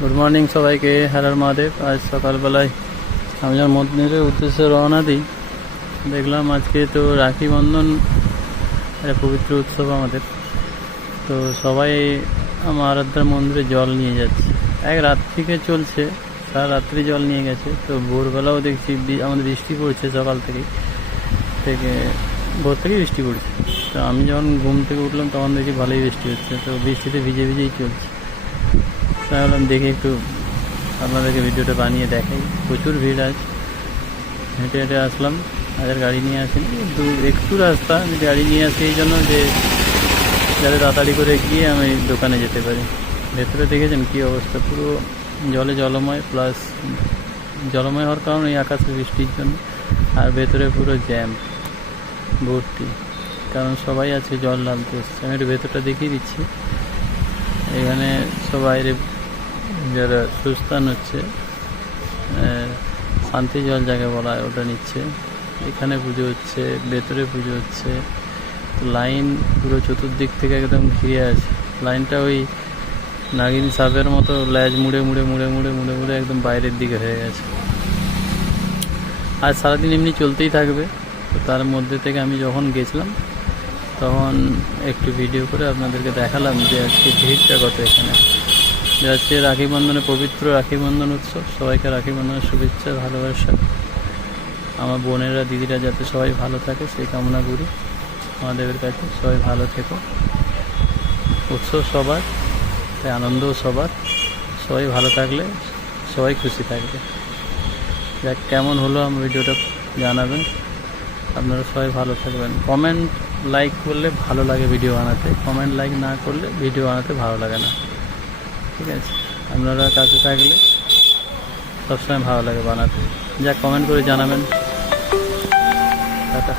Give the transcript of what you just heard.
Good morning সবাইকে। হ্যারার মহাদেব। আজ সকালবেলায় আমি যখন মন্দিরের উদ্দেশ্যে রওনা দিই, দেখলাম আজকে তো রাখি বন্ধন, একটা পবিত্র উৎসব আমাদের। তো সবাই আমার আরাধ্যার মন্দিরে জল নিয়ে যাচ্ছে। এক রাত থেকে চলছে, সারা রাত্রি জল নিয়ে গেছে। তো ভোরবেলাও দেখছি আমাদের বৃষ্টি পড়ছে, সকাল থেকে ভোর থেকেই বৃষ্টি পড়ছে। তো আমি যখন ঘুম থেকে উঠলাম তখন দেখি ভালোই বৃষ্টি হচ্ছে। তো বৃষ্টিতে ভিজে ভিজেই চলছে। তাই ভাবলাম দেখি একটু আপনাদেরকে ভিডিওটা বানিয়ে দেখাই। প্রচুর ভিড় আজ। হেঁটে হেঁটে আসলাম, আজ আর গাড়ি নিয়ে আসিনি। একটু রাস্তা আমি গাড়ি নিয়ে আসি এই জন্য যে যাতে তাড়াতাড়ি করে গিয়ে আমি দোকানে যেতে পারি। ভেতরে দেখেছেন কী অবস্থা, পুরো জলময়, প্লাস জলময় হওয়ার কারণ এই আকাশের বৃষ্টির জন্য। আর ভেতরে পুরো জ্যাম ভর্তি, কারণ সবাই আছে জল নামতে এসছে। আমি একটু ভেতরটা দেখিয়ে দিচ্ছি। এখানে সব বাইরে যারা সুস্থান হচ্ছে, শান্তি জল যাকে বলা হয়, ওটা নিচ্ছে। এখানে পুজো হচ্ছে, ভেতরে পুজো হচ্ছে। লাইন পুরো চতুর্দিক থেকে একদম ঘিরে আছে। লাইনটা ওই নাগিন সাপের মতো ল্যাজ মুড়ে মুড়ে মুড়ে মুড়ে মুড়ে মুড়ে একদম বাইরের দিকে হয়ে গেছে। আর সারাদিন এমনি চলতেই থাকবে। তো তার মধ্যে থেকে আমি যখন গেছিলাম তখন একটু ভিডিও করে আপনাদেরকে দেখালাম যে আজকে ভিড়টা কত এখানে। যে আজকে রাখি বন্ধনে, পবিত্র রাখি বন্ধন উৎসব। সবাইকে রাখি বন্ধনের শুভেচ্ছা, ভালোবাসা। আমার বোনেরা, দিদিরা যাতে সবাই ভালো থাকে সেই কামনা করি মহাদেবের কাছে। সবাই ভালো থেকো। উৎসব সবার, তাই আনন্দও সবার। সবাই ভালো থাকলে সবাই খুশি থাকবে। যাক, কেমন হলো আমার ভিডিওটা জানাবেন। আপনারা সবাই ভালো থাকবেন। কমেন্ট লাইক করলে ভালো লাগে ভিডিও বানাতে, কমেন্ট লাইক না করলে ভিডিও বানাতে ভালো লাগে না। ঠিক আছে, আপনারা কাছে থাকলে সবসময় ভালো লাগে বানাতে। যা কমেন্ট করে জানাবেন। টাটা।